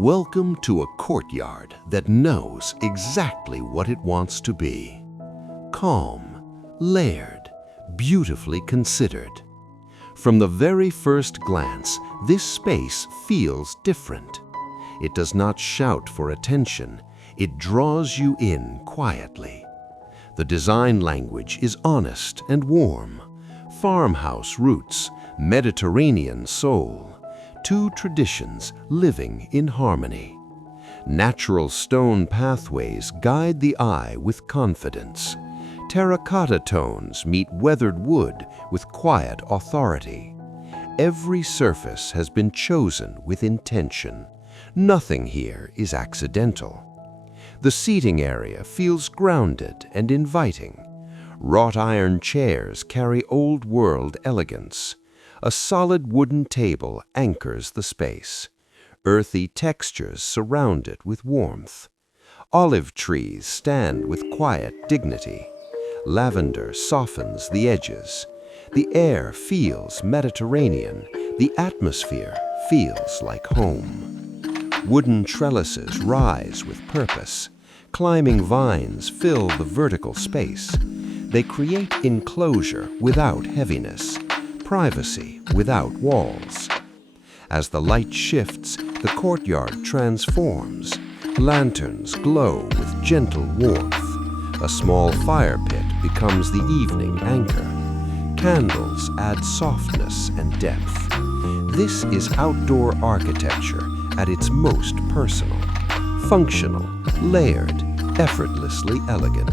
Welcome to a courtyard that knows exactly what it wants to be. Calm, layered, beautifully considered. From the very first glance, this space feels different. It does not shout for attention, it draws you in quietly. The design language is honest and warm. Farmhouse roots, Mediterranean soul. Two traditions living in harmony. Natural stone pathways guide the eye with confidence. Terracotta tones meet weathered wood with quiet authority. Every surface has been chosen with intention. Nothing here is accidental. The seating area feels grounded and inviting. Wrought iron chairs carry old-world elegance. A solid wooden table anchors the space. Earthy textures surround it with warmth. Olive trees stand with quiet dignity. Lavender softens the edges. The air feels Mediterranean. The atmosphere feels like home. Wooden trellises rise with purpose. Climbing vines fill the vertical space. They create enclosure without heaviness. Privacy without walls. As the light shifts, the courtyard transforms. Lanterns glow with gentle warmth. A small fire pit becomes the evening anchor. Candles add softness and depth. This is outdoor architecture at its most personal. Functional, layered, effortlessly elegant.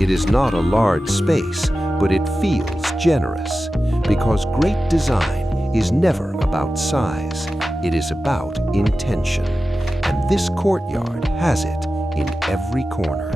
It is not a large space, but it feels generous. Because great design is never about size, it is about intention. And this courtyard has it in every corner.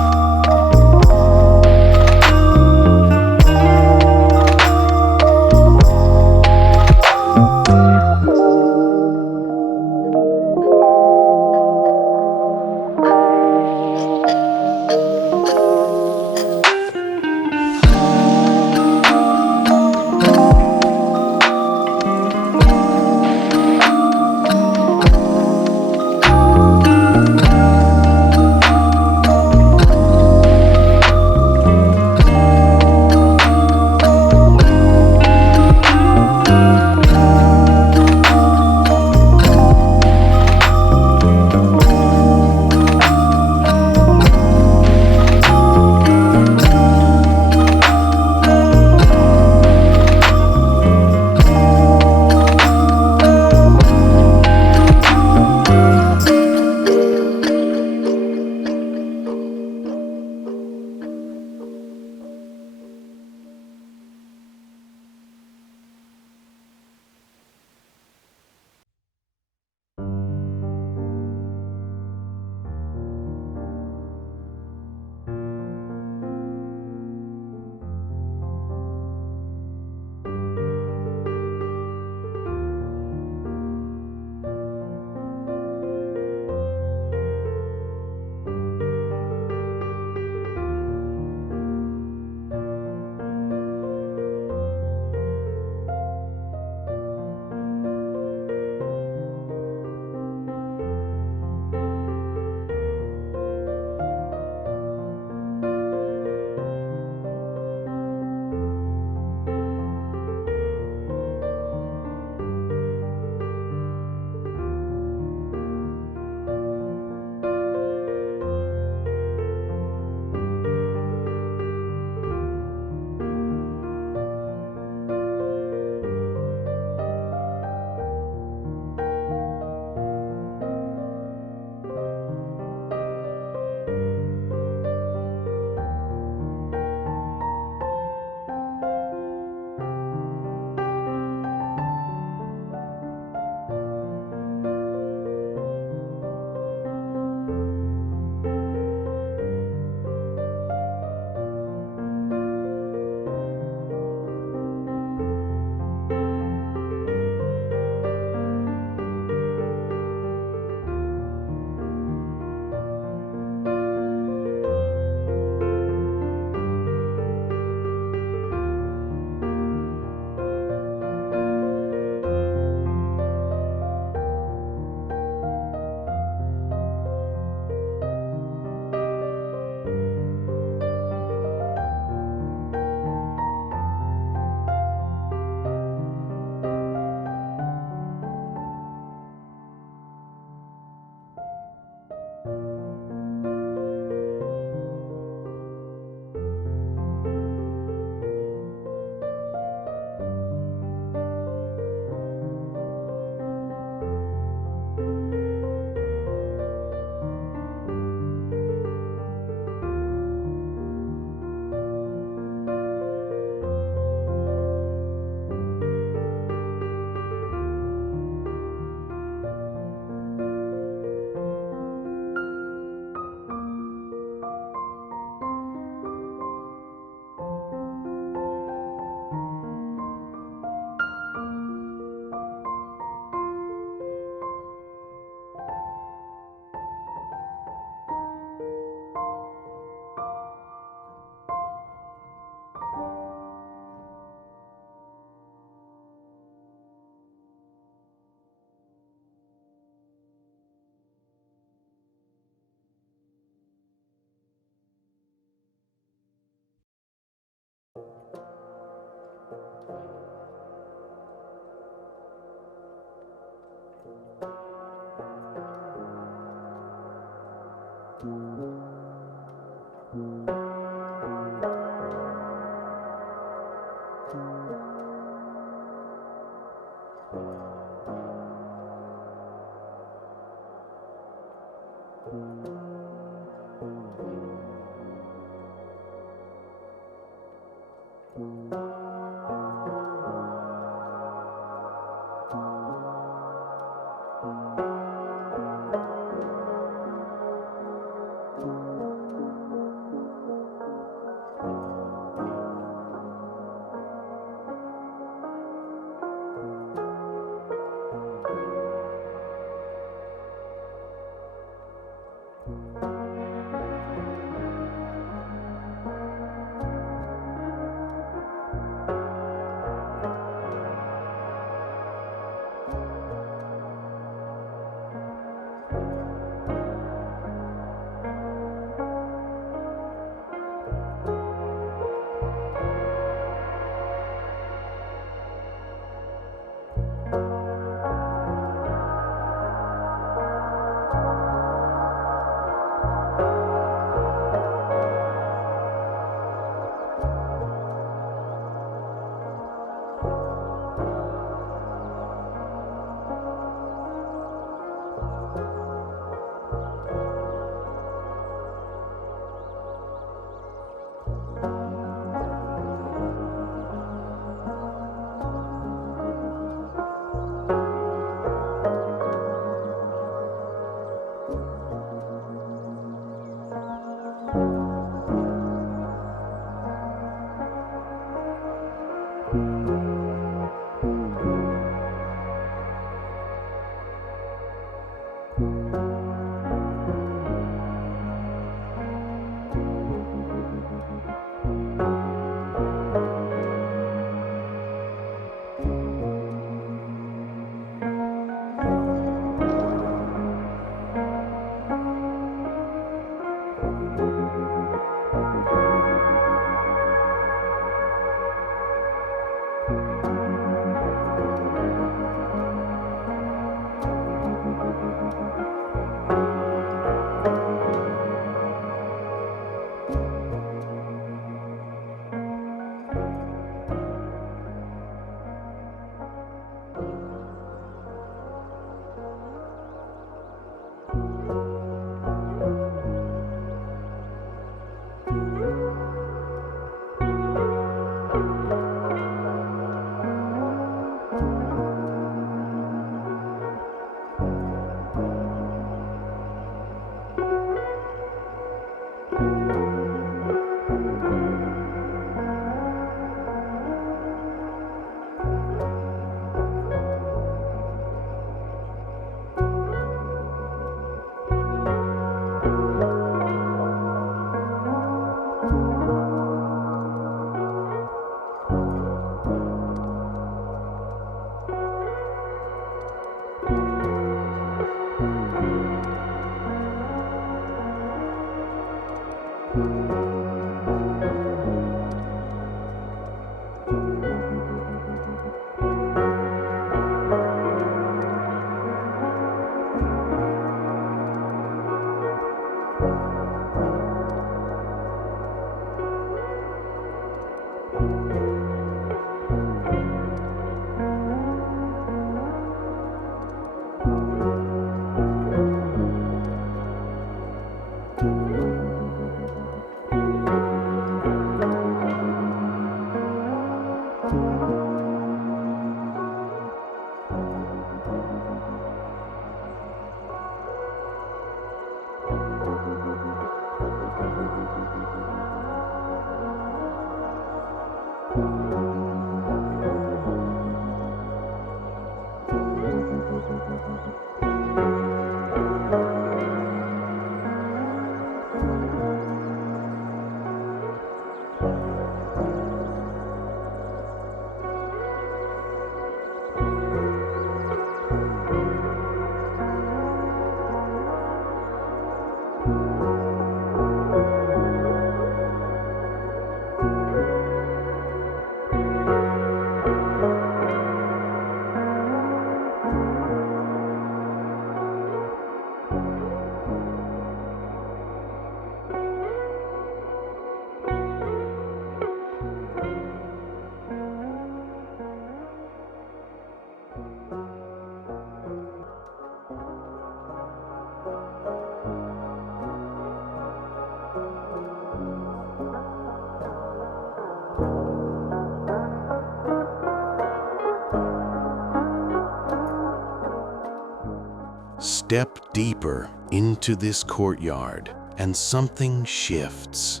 Step deeper into this courtyard and something shifts.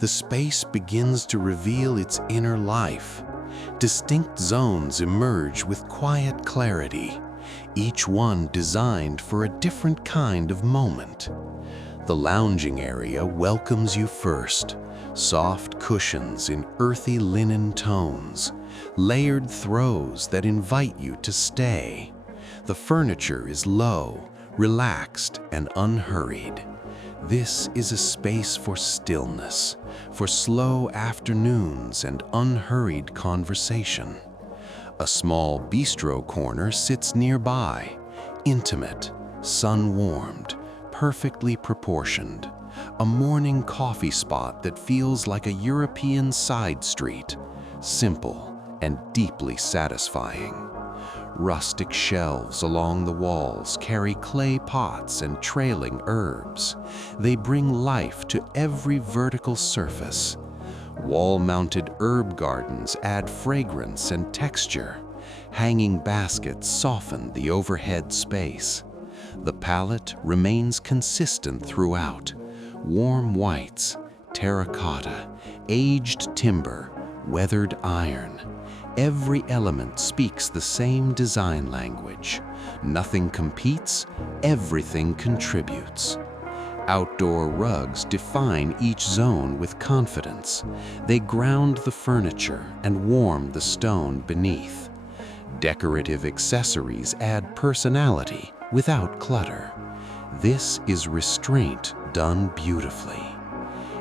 The space begins to reveal its inner life. Distinct zones emerge with quiet clarity, each one designed for a different kind of moment. The lounging area welcomes you first. Soft cushions in earthy linen tones, layered throws that invite you to stay. The furniture is low, relaxed, and unhurried. This is a space for stillness, for slow afternoons and unhurried conversation. A small bistro corner sits nearby, intimate, sun-warmed, perfectly proportioned. A morning coffee spot that feels like a European side street, simple and deeply satisfying. Rustic shelves along the walls carry clay pots and trailing herbs. They bring life to every vertical surface. Wall-mounted herb gardens add fragrance and texture. Hanging baskets soften the overhead space. The palette remains consistent throughout. Warm whites, terracotta, aged timber, weathered iron. Every element speaks the same design language. Nothing competes, everything contributes. Outdoor rugs define each zone with confidence. They ground the furniture and warm the stone beneath. Decorative accessories add personality without clutter. This is restraint done beautifully.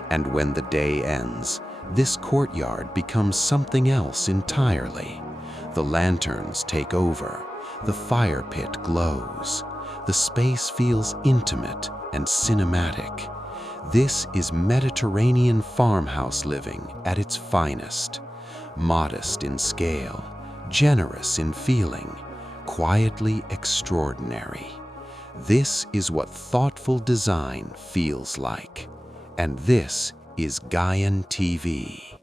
And when the day ends, this courtyard becomes something else entirely. The lanterns take over, the fire pit glows, the space feels intimate and cinematic. This is Mediterranean farmhouse living at its finest. Modest in scale, generous in feeling, quietly extraordinary. This is what thoughtful design feels like. And this is Gaian TV.